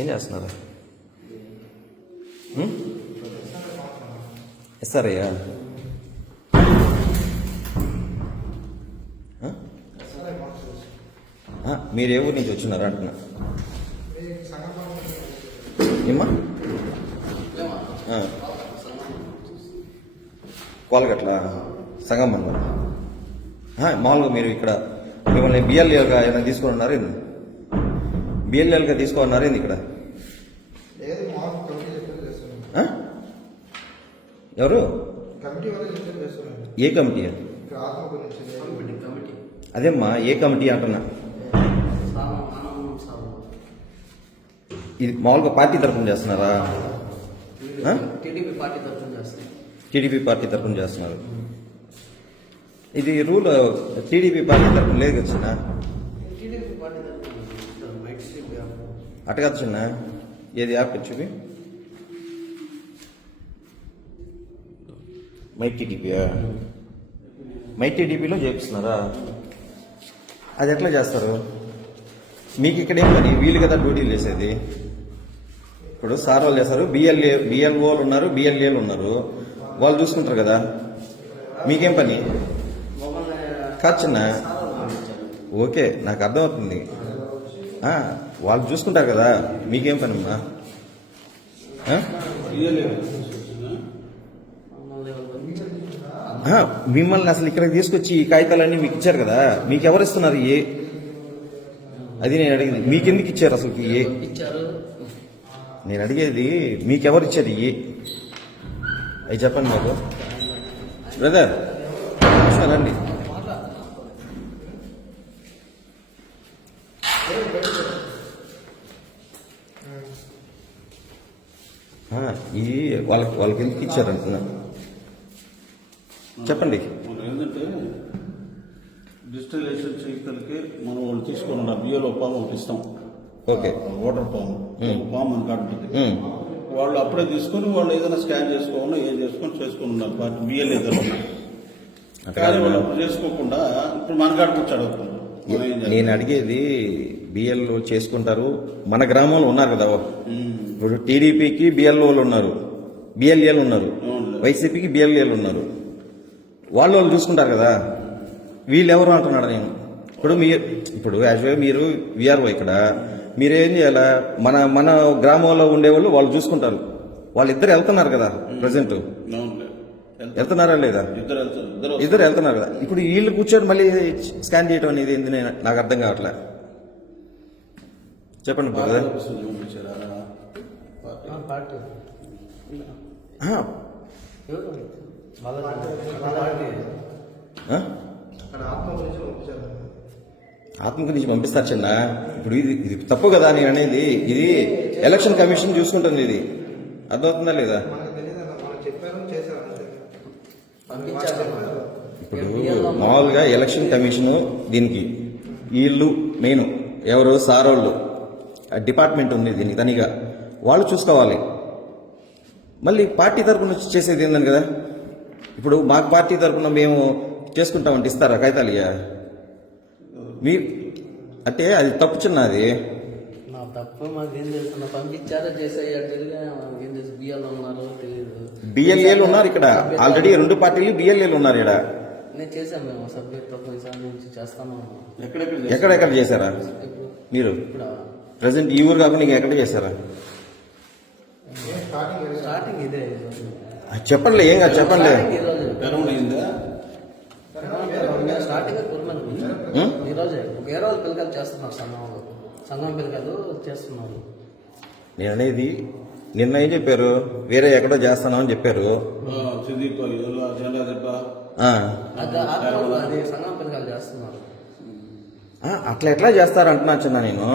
ఏం చేస్తున్నారు? ఎస్ఆర్ఐయా? మీరు ఏ ఊరి నుంచి వచ్చినారా అంటున్నా? ఏమ్మా? కోలగట్ల సంగమంలో మామూలుగా మీరు ఇక్కడ మిమ్మల్ని బిఎల్ఏలుగా ఏమైనా తీసుకొని ఉన్నారు? బిఎల్ఏలుగా తీసుకొని ఉన్నారు ఏంది ఇక్కడ? ఎవరు? ఏ కమిటీ? అదేమ్మా ఏ కమిటీ అంటున్నా? ఇది మామూలుగా పార్టీ తరఫున చేస్తున్నారా? టీడీపీ పార్టీ తరఫున చేస్తున్నారు. ఇది రూల్ టీడీపీ పార్టీ తరఫున లేదు కదా చిన్న? అట్ట కాదు చిన్న, ఏది యాప్ చూపి. మైక్ టీడీపీయా? మైక్ టీడీపీలో చేపిస్తున్నారా? అది ఎట్లా చేస్తారు? మీకు ఇక్కడ ఏం పని? వీళ్ళు కదా డ్యూటీలు చేసేది. ఇప్పుడు సార్ వాళ్ళు చేస్తారు, బిఎల్ఓలు ఉన్నారు, బిఎల్ఏలు ఉన్నారు, వాళ్ళు చూసుకుంటారు కదా. మీకేం పని? కాదు చిన్న, ఓకే నాకు అర్థమవుతుంది, వాళ్ళు చూసుకుంటారు కదా, మీకేం పని అమ్మా? మిమ్మల్ని అసలు ఇక్కడికి తీసుకొచ్చి ఈ కాగితాలన్నీ మీకు ఇచ్చారు కదా, మీకు ఎవరు ఇస్తున్నారు? అది నేను అడిగింది, మీకెందుకు ఇచ్చారు అసలు? నేను అడిగేది మీకెవరు ఇచ్చారు? అవి చెప్పండి మాకు. బ్రదర్ రండి. ఇది వాళ్ళకి ఎందుకు ఇచ్చారు అంటున్నా? చెప్పండి. ఏంటంటే డిజిటల్ చేయగలిగే మనం వాళ్ళు తీసుకున్న బియ్యలో ఫామ్ ఒకటి ఇస్తాం. ఓకే, ఓటర్ ఫామ్ మన కార్డు వాళ్ళు అప్పుడే తీసుకొని వాళ్ళు ఏదైనా స్కాన్ చేసుకోవాలో ఏం చేసుకొని ఉన్నారు పార్టీ బిఎల్ఏ కానీ వాళ్ళు అప్పుడు చేసుకోకుండా ఇప్పుడు మన కాడికి వచ్చి అడుగుతున్నారు. నేను అడిగేది బిఎల్ఓ చేసుకుంటారు, మన గ్రామంలో ఉన్నారు కదా. ఇప్పుడు టీడీపీకి బిఎల్ఓలు ఉన్నారు, బిఎల్ఏలు ఉన్నారు, వైసీపీకి బిఎల్ఏలు ఉన్నారు, వాళ్ళు చూసుకుంటారు కదా. వీళ్ళు ఎవరు అంటున్నాడు నేను? ఇప్పుడు యాక్చువల్గా మీరు విఆర్ఓ ఇక్కడ, మీరేం చేయాలా? మన గ్రామంలో ఉండేవాళ్ళు వాళ్ళు చూసుకుంటారు. వాళ్ళిద్దరు వెళ్తున్నారు కదా ప్రజెంట్, వెళ్తున్నారా లేదా? ఇద్దరు వెళ్తున్నారు కదా. ఇప్పుడు వీళ్ళు కూర్చొని మళ్ళీ స్కాన్ చేయడం అనేది ఏంది? నాకు అర్థం కావట్లే. చెప్పండి బ్రదర్. ఆత్మకు నుంచి పంపిస్తారు చిన్న. ఇప్పుడు ఇది తప్పు కదా నేను అనేది. ఇది ఎలక్షన్ కమిషన్ చూసుకుంటుంది. ఇది అర్థమవుతుందా లేదా? ఇప్పుడు మామూలుగా ఎలక్షన్ కమిషన్ దీనికి వీళ్ళు మెయిన్ ఎవరు? సారోళ్ళు డిపార్ట్మెంట్ ఉంది దీనికి తనిగా, వాళ్ళు చూసుకోవాలి. మళ్ళీ పార్టీ తరఫున చేసేది ఏందని కదా. ఇప్పుడు మాకు పార్టీ తరఫున మేము చేసుకుంటామంటే ఇస్తారా కాగితాలు? మీ అంటే అది తప్పు చిన్నది. బిఎల్ఏలు ఉన్నారు ఇక్కడ ఆల్రెడీ, 2 పార్టీలు బిఎల్ఏలు ఉన్నారు ఇక్కడ. ఎక్కడెక్కడ చేశారా మీరు? ప్రజెంట్ ఈ ఊరు కాకుండా ఇంకా ఎక్కడ చేశారా? చెప్పండి, ఏం కాదు చెప్పండి. నేను అనేది నిన్న ఏం చెప్పారు? వేరే ఎక్కడో చేస్తాను అని చెప్పారు. అట్లా ఎట్లా చేస్తారు అంటున్నా చిన్న నేను.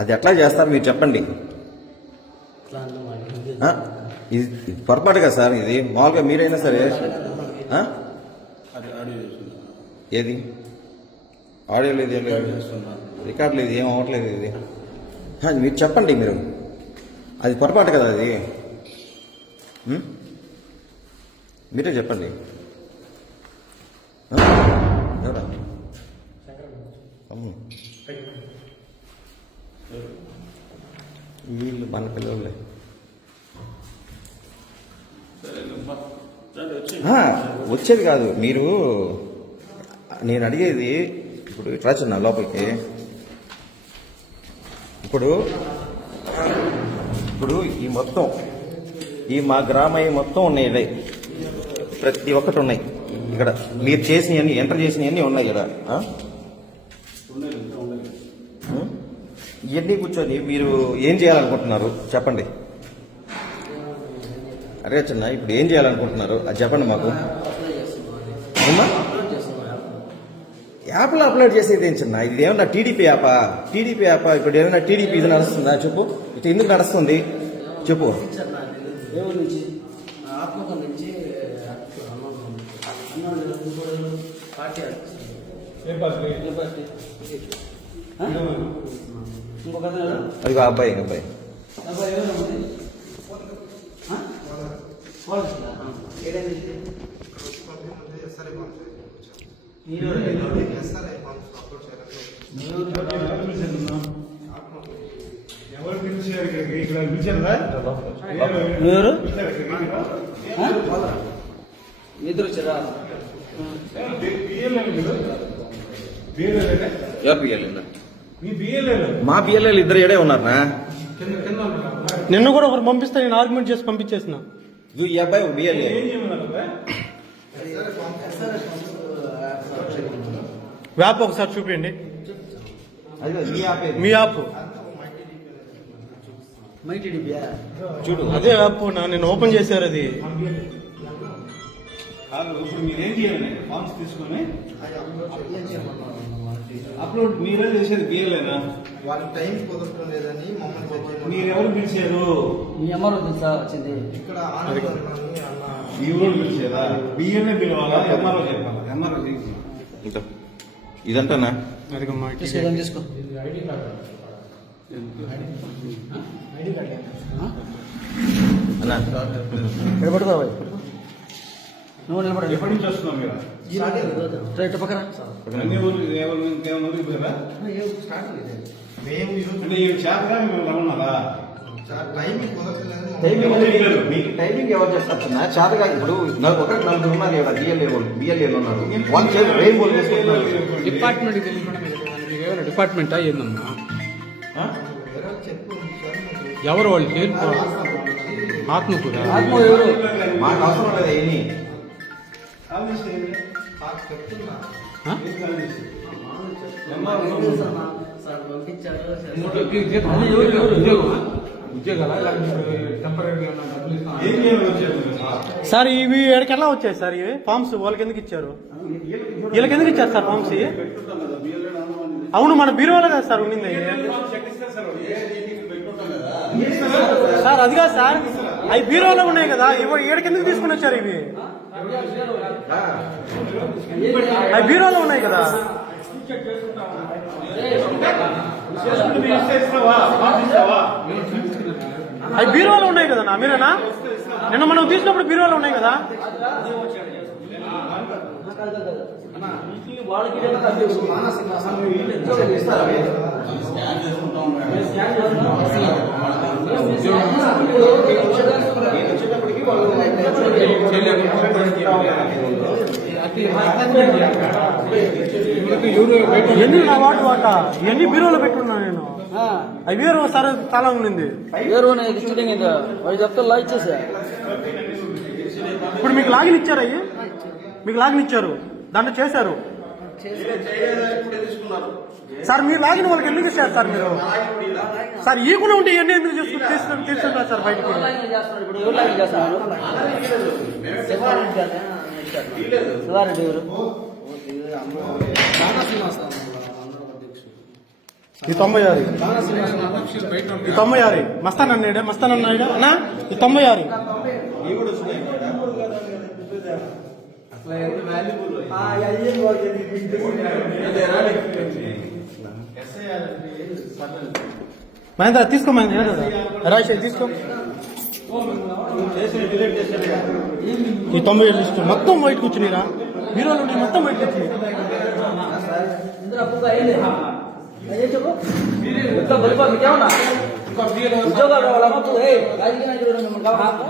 అది ఎట్లా చేస్తారు మీరు చెప్పండి. ఇది పొరపాటు కదా సార్. ఇది మామూలుగా మీరైనా సరే ఏది ఆడియో లేదు, ఏం లేదు, రికార్డు లేదు, ఏం అవ్వట్లేదు. ఇది మీరు చెప్పండి. మీరు అది పొరపాటు కదా అది. మీరే చెప్పండి. ఎవరా? వీళ్ళు మన పిల్లలే. సరేలేమ్మా. సరే వచ్చి వచ్చేది కాదు మీరు, నేను అడిగేది ఇప్పుడు ఇట్లా చిన్న లోపలికి. ఇప్పుడు ఇప్పుడు ఈ మొత్తం ఈ మా గ్రామం మొత్తం ఉన్నాయి, ఇదే ప్రతి ఒక్కటి ఉన్నాయి ఇక్కడ. మీరు చేసినవన్నీ ఎంటర్ చేసినవన్నీ ఉన్నాయి ఇక్కడ. ఉన్నాయి, ఇంకా ఉన్నాయి. ఇవన్నీ కూర్చొని మీరు ఏం చేయాలనుకుంటున్నారు చెప్పండి. అరే చిన్న ఇప్పుడు ఏం చేయాలనుకుంటున్నారు అది చెప్పండి మాకు. అవునా? యాప్లో అప్లోడ్ చేసేది ఏం చిన్న? ఇది ఏమన్నా టీడీపీ యాపా? టీడీపీ యాపా? ఇప్పుడు ఏమైనా టీడీపీ ఇది నడుస్తుందా చెప్పు? ఇటు ఎందుకు నడుస్తుంది చెప్పు? దేవుడి నుంచి ఆత్మకం నుంచి పార్టీ ఇంకొక అది అబ్బాయి అబ్బాయి మీరు నిద్ర వచ్చారా? ఎవరు బిఎల్ఏ? మా బిఎల్ఏలు ఇద్దరు ఏడే ఉన్నారా? నిన్న కూడా ఒకరు పంపిస్తే నేను ఆర్గ్యుమెంట్ చేసి పంపించేసిన. ఈ అబ్బాయి ఒక బిఎల్ఏ. యాప్ ఒకసారి చూపించండి, అదే ఈ యాప్ ఏది? మీ యాప్. మైటీడీపీయా? చూడు అదే యాప్ నేను ఓపెన్ చేశారు అది. ఇప్పుడు మీరేం చేయాలి? ఫామ్స్ తీసుకొని అప్లోడ్ మీరే చేసేది బియ్యలేనా? వాళ్ళ టైం కుదరటం లేదని మమ్మల్ని మీరు ఎవరు పిలిచారు? మీ అమ్మ తెలుసా వచ్చింది? ఇక్కడ ఆనందం అన్న ఈ ఊరు పిలిచారా? బియ్యమే పిలవాలా? ఎంఆర్ఓ చెప్పాలా? ఎంఆర్ఓ చేసి ఇంకా ఇదంటానా? అది మా తీసుకో తీసుకో. అన్నా నిలబడుకోవాలి, నువ్వు నిలబడి. ఎప్పటి నుంచి వస్తున్నాం మీరు? రైట్ పక్కన అన్ని ఊరు ఎవరు ఇంకేమైనా ఊరికి పోయారా? మేము ఈరోజు అంటే ఈ చేతగా మేము రమ్మన్నారా? టైం కుదరట్లేదు. మీకు టైమింగ్ ఎవరు చేస్తారు చిన్న? చేతగా ఇప్పుడు ఒకటి నలుగురు ఉన్నారు ఇక్కడ బిఎల్ఏలు ఉన్నారు. వాళ్ళు చేసి రేపు వాళ్ళు చేసుకుంటున్నారు. డిపార్ట్మెంట్ తెలియకుండా డిపార్ట్మెంటా ఏందమ్మా? చెప్పు సార్, మీకు ఎవరు వాళ్ళు పేరు? ఆత్మకూరా? ఆత్మ ఎవరు? మాకు అవసరం లేదు అవన్నీ. నాకు చెప్తున్నా. సార్ పంపించారు. ఏం చేయాలి వచ్చేది? సార్ ఇవి ఎక్కడికెలా వచ్చాయి సార్? ఇవి ఫామ్స్ వాళ్ళకి ఎందుకు ఇచ్చారు? వీళ్ళకి ఎందుకు ఇచ్చారు సార్ ఫామ్స్? అవును, మన బీరువాలో కదా సార్ ఉండింది. సార్ అది కాదు సార్, అవి బీరువాలో ఉన్నాయి కదా, ఏడికి ఎందుకు తీసుకుని వచ్చారు? ఇవి అవి బీరువాలో ఉన్నాయి కదా. అవి బీరువాలో ఉన్నాయి కదా నా మీరేనా? నిన్న మనం తీసినప్పుడు బీరువాలో ఉన్నాయి కదా. వాళ్ళకి ఎన్ని నా వాట ఇవన్నీ బీరువాలో పెట్టుకున్నా నేను. అవి వేరు సార్ చాలా ఉండింది. వేరు వాళ్ళు చెప్తే లా ఇచ్చేసా. ఇప్పుడు మీకు లాగిన్ ఇచ్చారు, అయ్యి మీకు లాగిన్ ఇచ్చారు, దాంట్లో చేశారు సార్. మీరు లాగిన్ వాళ్ళకి ఎందుకు ఇచ్చారు సార్? మీరు సార్ ఈకులు ఉంటే ఇవన్నీ ఎందుకు తీసుకుంటారు సార్ బయటకి? ఇప్పుడు ఎవరు లాగిన్ చేస్తున్నారు? శివారెడ్డి ఎవరు? ఈ 96 ఈ 96 మస్తాన్ అన్నాడా? మస్తాన్ అన్నాడా అన్నా? ఈ 96 మహేంద్ర తీసుకో, మహేంద్ర రాజేష్ తీసుకో. ఈ 97 లిస్టు మొత్తం బయటకు వచ్చినాయిరా, బీరోలో ఉండి మొత్తం బయటకు వచ్చినాయి. ఇందులో అప్పుగా ఏంది? చెప్పు. బలిపా మీకేమన్నా ఉద్యోగాలు రావాలమ్మా నువ్వు రాజకీయ నాయకుడు మిమ్మల్ని కావాలా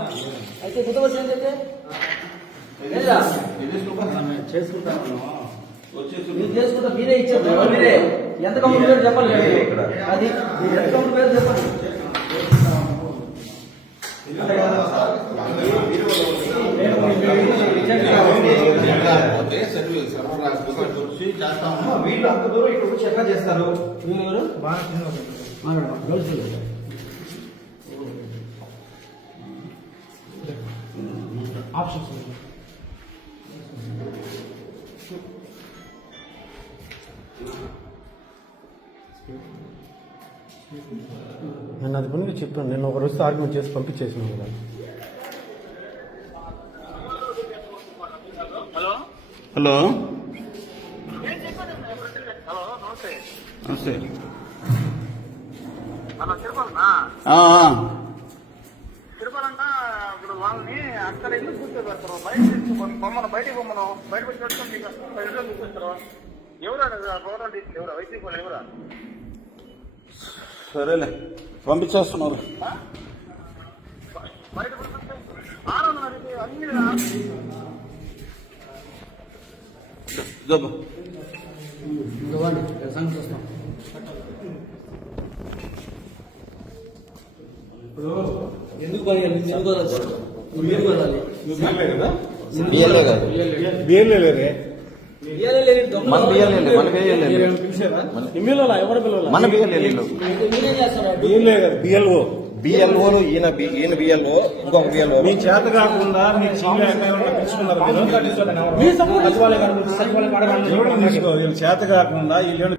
అయితే బుద్ధవచ్చి ఏం చెప్తే లేదా మీరు చేసుకుంటా మీరే ఇచ్చారు మీరే ఎంత కౌంటర్ పేరు చెప్పాలి అది ఎంత కౌంటర్ పేరు చెప్పండి వీళ్ళు అంత దూరం ఇక్కడ వచ్చి ఎట్లా చేస్తారు ఎవరు బాగా కింద ఉంటుంది. ఆప్షన్స్ ఉన్నాయి. నేను అది పని చెప్పాను. నేను ఒక రోజు ఆర్గ్యుమెంట్ చేసి పంపించేసాను కదా. హలో నమస్తే. నమస్తే. మన తిరుపతినా ఆ, ఆ. తిరుపతి ఇప్పుడు వాళ్ళని అక్కడ ఎందుకు కూర్చోబెడతారు బొమ్మను బయటికి బొమ్మను బయట పెట్టుకొని చూపిస్తారు ఎవరు గవర్నమెంట్ ఇచ్చింది ఎవరు వైసీపీ వాళ్ళు ఎవరా సరేలే పంపించేస్తున్నారు. బయట ఆనందం అన్ని జబ్బు సంగతి చూస్తాం ఎందుకు పోయాలి ఎందుకు మీరు వెళ్ళాలి బిఎల్ఏ కాదు మన బిఎల్ఏ మన బిఎల్ఏ ఎమ్మెల్యేలా ఎవరు పిల్లలు మన బిఎల్ఏలు మీరేం చేస్తారు బిఎల్ఓలు ఈయన బిఎల్ఓ ఇంకొక బిఎల్ఓ మీ చేత కాకుండా మీకు తీసుకున్నారు మీ సపోర్ట్ చేత కాకుండా వీళ్ళు